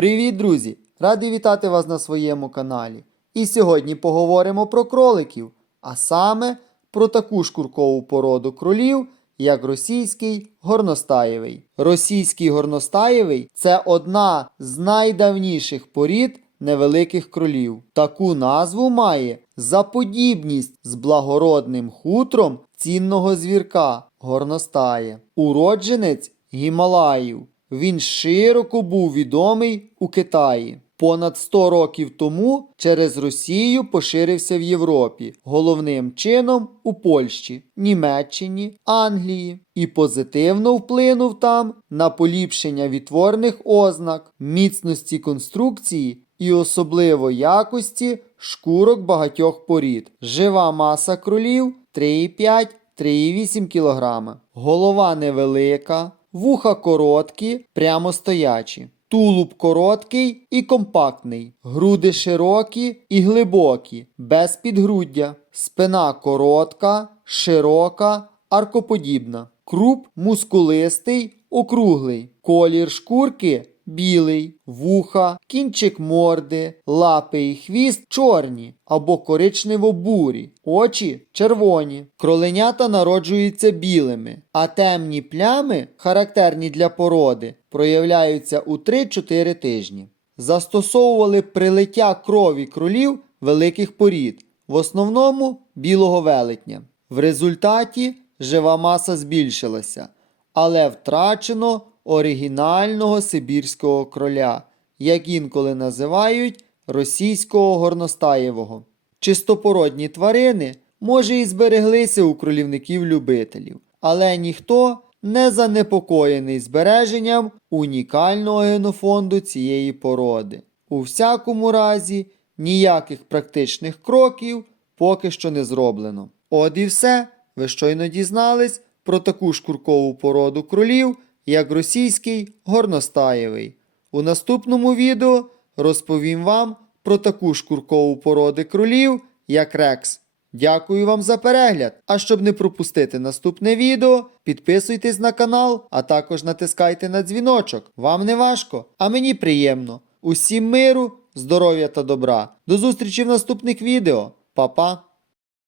Привіт, друзі! Радий вітати вас на своєму каналі. І сьогодні поговоримо про кроликів, а саме про таку шкуркову породу кролів, як російський горностаєвий. Російський горностаєвий це одна з найдавніших порід невеликих кролів. Таку назву має за подібність з благородним хутром цінного звірка горностає. Уродженець Гімалаїв. Він широко був відомий у Китаї. Понад 100 років тому через Росію поширився в Європі, головним чином у Польщі, Німеччині, Англії і позитивно вплинув там на поліпшення відтворних ознак, міцності конструкції і особливо якості шкурок багатьох порід. Жива маса кролів 3,5-3,8 кг. Голова невелика, вуха короткі, прямо стоячі. Тулуб короткий і компактний, груди широкі і глибокі, без підгруддя, спина коротка, широка, аркоподібна, круп мускулистий, округлий, колір шкурки білий, вуха, кінчик морди, лапи і хвіст чорні або коричнево-бурі, очі червоні. Кроленята народжуються білими, а темні плями, характерні для породи, проявляються у 3-4 тижні. Застосовували прилиття крові кролів великих порід, в основному білого велетня. В результаті жива маса збільшилася, але втрачено оригінального сибірського кроля, як інколи називають російського горностаєвого. Чистопородні тварини, може, і збереглися у кролівників-любителів, але ніхто не занепокоєний збереженням унікального генофонду цієї породи. У всякому разі, ніяких практичних кроків поки що не зроблено. От і все, ви щойно дізнались про таку шкуркову породу кролів, як російський горностаєвий. У наступному відео розповім вам про таку шкуркову породи кролів, як Рекс. Дякую вам за перегляд. А щоб не пропустити наступне відео, підписуйтесь на канал, а також натискайте на дзвіночок. Вам не важко, а мені приємно. Усім миру, здоров'я та добра. До зустрічі в наступних відео. Па-па!